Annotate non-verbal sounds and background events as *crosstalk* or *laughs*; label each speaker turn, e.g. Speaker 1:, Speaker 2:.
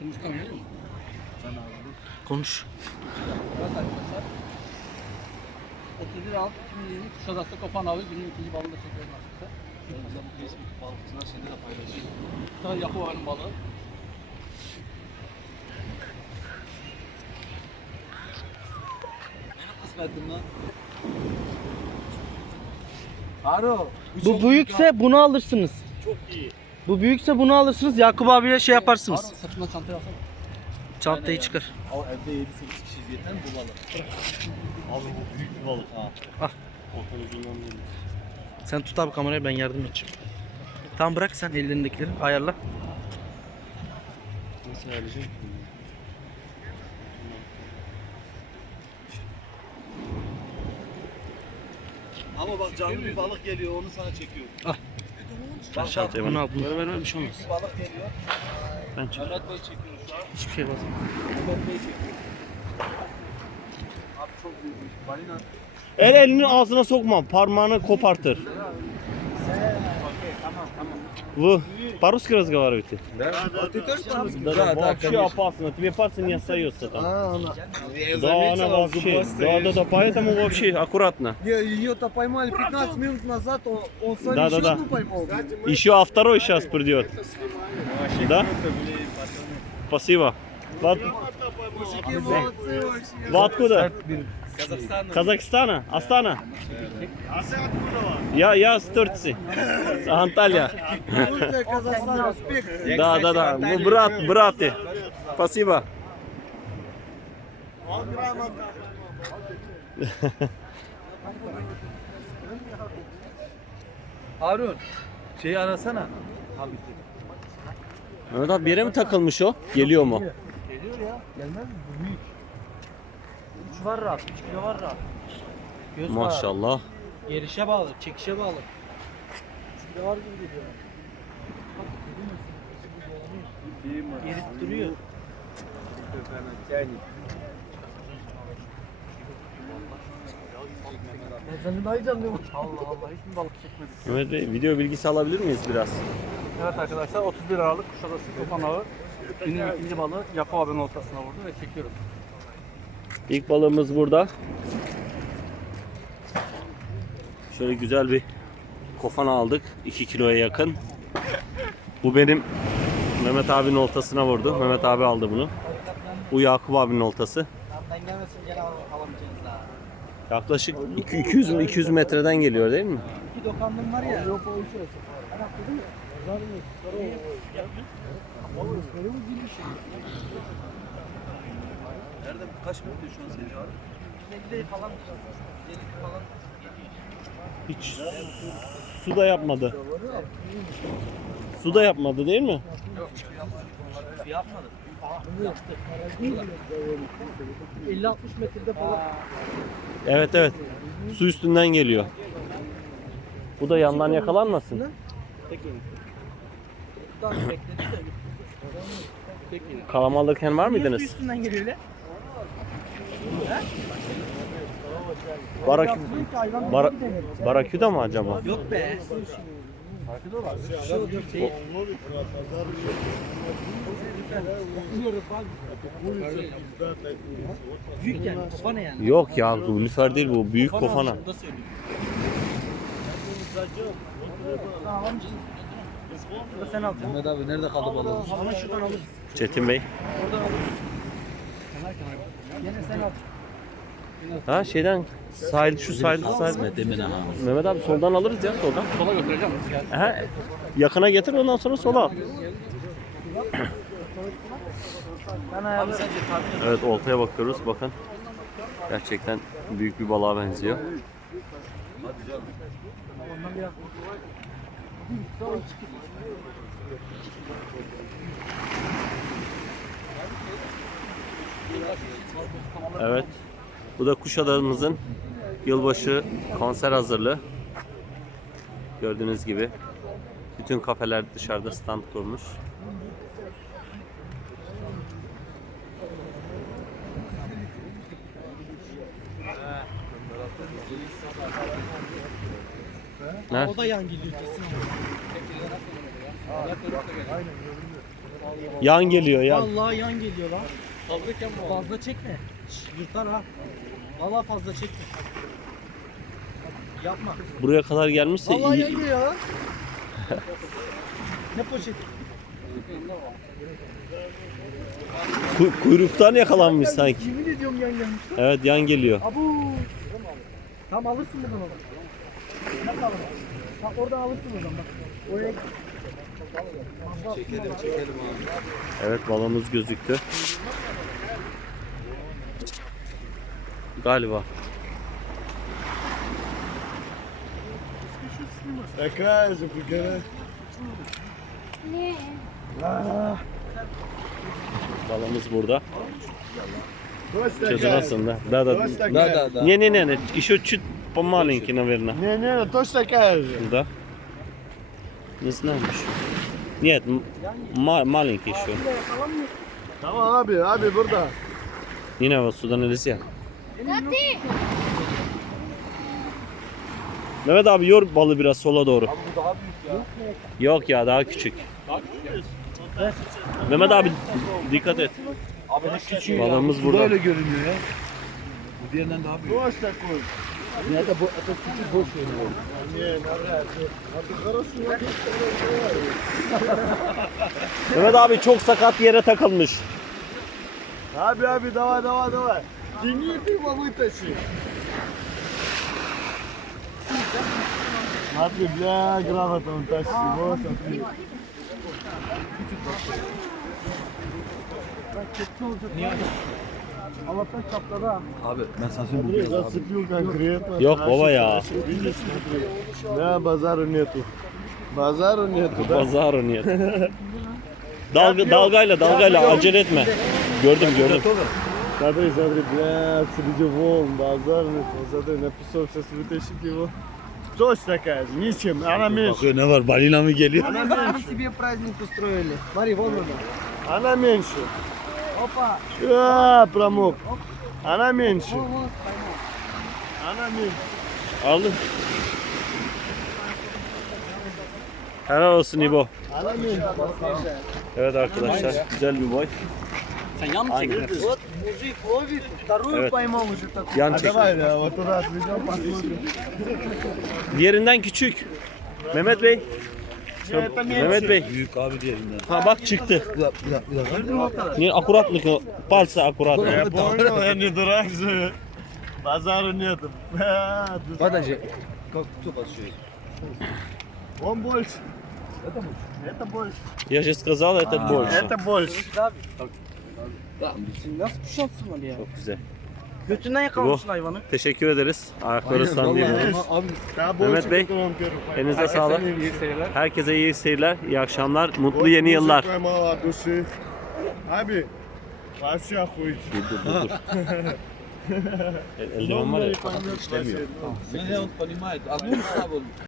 Speaker 1: Konuştan değil mi?
Speaker 2: Konuş.
Speaker 1: Evet arkadaşlar. 31 Aralık 2020 Kuşadası Kopan Avı günün ikinci balını da çekiyorum arkadaşlar.
Speaker 3: Mesela bu Facebook balıkçılar şeyde de paylaşıyor.
Speaker 1: Bu da Yakup Ağa'nın balığı.
Speaker 3: Benim kısmetim lan. Aro.
Speaker 2: Bu büyükse bunu alırsınız.
Speaker 3: Çok iyi.
Speaker 2: Bu büyükse bunu alırsınız. Yakup abiye şey yaparsınız.
Speaker 1: Sırtına çantayı alsana.
Speaker 2: Çantayı çıkar.
Speaker 3: Ama evde 7-8 kişiyiz yeter mi bu balık? Abi bu büyük bir balık ha.
Speaker 2: Al.
Speaker 3: Ortanın ucundan değil.
Speaker 2: Sen tut abi kamerayı ben yardım edeceğim. Tamam bırak sen ellerindekileri ayarla.
Speaker 3: Nasıl ayarlayacağım ki? Ama bak canlı bir balık geliyor onu sana çekiyorum.
Speaker 2: Çantayı bunu al. Bunu ver ver bir şey olmaz.
Speaker 3: Balık geliyor.
Speaker 2: Ben çek.
Speaker 3: Mehmet Bey çekiyor şu an.
Speaker 2: Hiçbir şey basma.
Speaker 3: Mehmet Bey çekiyor. Abi çok büyük bir balina.
Speaker 4: El elini ağzına sokma. Parmağını kopartır. Bu по-русски разговариваете?
Speaker 3: Да,
Speaker 4: Да, да, вообще опасно. Тебе пальцы не остается там. Да, она вообще. Да, да, да, поэтому вообще аккуратно.
Speaker 5: Ее-то поймали 15 минут назад, он, он сам
Speaker 4: Да, да,
Speaker 5: еще
Speaker 4: да.
Speaker 5: одну поймал.
Speaker 4: Еще а второй сейчас придет. Да? Спасибо. Вы,
Speaker 5: Мужики молодцы вообще.
Speaker 4: вы откуда?
Speaker 3: Казахстан.
Speaker 4: Казахстана? Астана? Я, я с Турции. С Анталия.
Speaker 5: Турция, Казахстан, респект.
Speaker 4: Да, да, да. Мы брат, браты. Спасибо.
Speaker 3: Harun. Şeyi arasana.
Speaker 4: Mehmet abi bir yere mi takılmış o? Geliyor mu?
Speaker 1: Geliyor ya. Gelmez mi? Bu büyük. 3 var rahat. 3 kilo var rahat. Göz var.
Speaker 4: Maşallah.
Speaker 1: Gelişe bağlı. Çekişe bağlı. 3 kilo var gibi geliyor. Gerip duruyor. Daha iyi canlıyorum. Allah Allah hiç mi balık çekmedik?
Speaker 4: Mehmet Bey video bilgisi alabilir miyiz biraz?
Speaker 1: Evet arkadaşlar 31 Aralık Kuşadası Kopan Avı günün ikinci balığı Yakup abinin oltasına vurdu ve çekiyorum.
Speaker 4: İlk balığımız burada. Şöyle güzel bir kofan aldık. 2 kiloya yakın. Bu benim Mehmet abinin oltasına vurdu. Mehmet abi aldı bunu. Bu Yakup abinin oltası. Yaklaşık 200 mü 200 metreden geliyor değil mi?
Speaker 1: İki dokandım var ya. Yok o
Speaker 3: Nerede? Kaç metre şu an sence Harun?
Speaker 1: 50 falan. 50 falan.
Speaker 4: Hiç su da yapmadı. Su da yapmadı değil mi?
Speaker 1: Su yapmadı. Yaptı. 50-60 metrede falan.
Speaker 4: Evet evet. Su üstünden geliyor. Bu da yandan yakalanmasın.
Speaker 1: Daha bekledi de. Bekleyin.
Speaker 4: Kalam alırken var mıydınız?
Speaker 1: üstünden geliyor.
Speaker 4: Barak Bara Baraküda mı acaba?
Speaker 1: Yok be. Büyük yani.
Speaker 4: Yok ya bu lüfer değil bu büyük kofana.
Speaker 1: Sen.
Speaker 3: Mehmet abi nerede kaldı balığımız?
Speaker 1: Ama şuradan alırız.
Speaker 4: Çetin Bey.
Speaker 1: Oradan alırız. Al.
Speaker 4: Ha şeyden sahil şu sahil sahil.
Speaker 3: Demin ha.
Speaker 4: Mehmet abi soldan alırız ya soldan.
Speaker 1: Sola götüreceğim.
Speaker 4: Aha, yakına getir ondan sonra sola
Speaker 1: ayarlarım.
Speaker 4: Evet oltaya bakıyoruz bakın. Gerçekten büyük bir balığa benziyor.
Speaker 1: Ondan biraz.
Speaker 4: Evet. Bu da Kuşadamızın yılbaşı konser hazırlığı. Gördüğünüz gibi bütün kafeler dışarıda stand kurmuş. Nerede?
Speaker 1: O da yan geliyor kesin.
Speaker 4: Yan geliyor yan.
Speaker 5: Vallahi yan geliyor lan. Fazla çekme. Şş, Yırtar ha. Vallahi fazla çekme. Yapma.
Speaker 4: Buraya kadar gelmişse
Speaker 5: Vallahi
Speaker 4: iyi.
Speaker 5: geliyor lan. *laughs* ne poşet?
Speaker 4: Ku- kuyruktan yakalanmış sanki.
Speaker 5: Yemin ediyorum yan gelmiş.
Speaker 4: Evet yan geliyor.
Speaker 5: Abu. Tam alırsın buradan onu. Nasıl alırsın? Ha, oradan alırsın oradan bak. Oraya
Speaker 3: Çekelim çekelim abi.
Speaker 4: Evet balığımız gözüktü. Galiba.
Speaker 5: Такая же, прикольно.
Speaker 4: Balığımız burada.
Speaker 5: Точно
Speaker 4: Çözülasında. Da da.
Speaker 5: Точно
Speaker 3: Да,
Speaker 5: такая.
Speaker 3: да, да.
Speaker 4: Не, не, не, не, еще чуть помаленький, наверное.
Speaker 5: Не-не, точно такая же.
Speaker 4: Да? Не знаю еще. Нет, м- ма- маленький еще.
Speaker 5: Tamam abi, abi burada.
Speaker 4: Yine var sudan elisi ya. Mehmet abi yor balı biraz sola doğru. Abi bu daha büyük ya. Yok ya daha küçük. Daha küçük. Mehmet abi dikkat et.
Speaker 3: Abi ne küçüğü ya.
Speaker 4: Burada.
Speaker 3: Böyle görünüyor ya. Bu diğerinden daha büyük.
Speaker 5: Doğaçta koy.
Speaker 3: Nerede bu atatürkü boş
Speaker 4: Mehmet abi çok sakat yere takılmış.
Speaker 5: Abi abi dava dava dava. Тяни ты его вытащи. Смотри, бля, грамотно он тащит. Вот, смотри. Allah'tan çatladı ha.
Speaker 3: Abi ben sana söyleyeyim bu biraz abi.
Speaker 5: Зацепил конкретно.
Speaker 4: Yok
Speaker 5: Тащит,
Speaker 4: baba ya.
Speaker 5: тащит. Видишь, смотри. Да, базару нету. Базару нету, да?
Speaker 4: Pazarı niyet. Dalga, dalgayla dalgayla acele etme. Gördüm gördüm.
Speaker 5: Смотри, смотри, бля, среди волн, базар нету. Смотри, на песок сейчас вытащить его. Точно такая же, ничем, она меньше.
Speaker 3: Bakıyor ne var? Balina mı geliyor?
Speaker 5: Она меньше.
Speaker 6: себе праздник устроили. Смотри, вон она.
Speaker 5: Она меньше.
Speaker 6: Опа.
Speaker 5: А, промок. Она меньше. Она меньше.
Speaker 4: Aldın. Helal olsun İbo.
Speaker 5: Она меньше.
Speaker 4: Evet arkadaşlar güzel bir boy.
Speaker 1: Sen yan mı
Speaker 4: Aynen.
Speaker 1: çekiyorsun?
Speaker 6: Вот мужик ловит, вторую
Speaker 4: Evet.
Speaker 6: поймал уже такой.
Speaker 4: Yan
Speaker 5: А
Speaker 4: çek.
Speaker 5: давай, да, вот туда отведем, посмотрим.
Speaker 4: Diğerinden küçük. Mehmet Bey.
Speaker 5: Не, это меньше.
Speaker 4: Mehmet Bey.
Speaker 3: Büyük abi diğerinden.
Speaker 4: Ha bak çıktı.
Speaker 3: Bir dakika, bir dakika, bir dakika.
Speaker 4: Niye akuratlık o? Palsa akurat.
Speaker 5: Я понял, я не дурак же. Базару нету.
Speaker 3: Подожди. Как кто подшивает?
Speaker 5: Он больше.
Speaker 3: Это больше.
Speaker 5: Это больше.
Speaker 4: Я же сказал это
Speaker 3: А.
Speaker 4: больше.
Speaker 5: Это больше.
Speaker 3: Ya
Speaker 6: nasıl kuşatsın şey onu ya?
Speaker 4: Çok güzel.
Speaker 6: Götünden yakalamışsın hayvanı.
Speaker 4: Teşekkür ederiz. Ayakları ıslan.
Speaker 5: Mehmet
Speaker 4: Bey, elinize sağlık. Herkese iyi seyirler, iyi akşamlar, mutlu yeni yıllar.
Speaker 5: Abi, Nasıl yapıyor?
Speaker 4: Dur dur dur. *laughs* Eldiven var ya,
Speaker 5: işlemiyor.
Speaker 3: Ne yapalım? Anlıyor musun abi?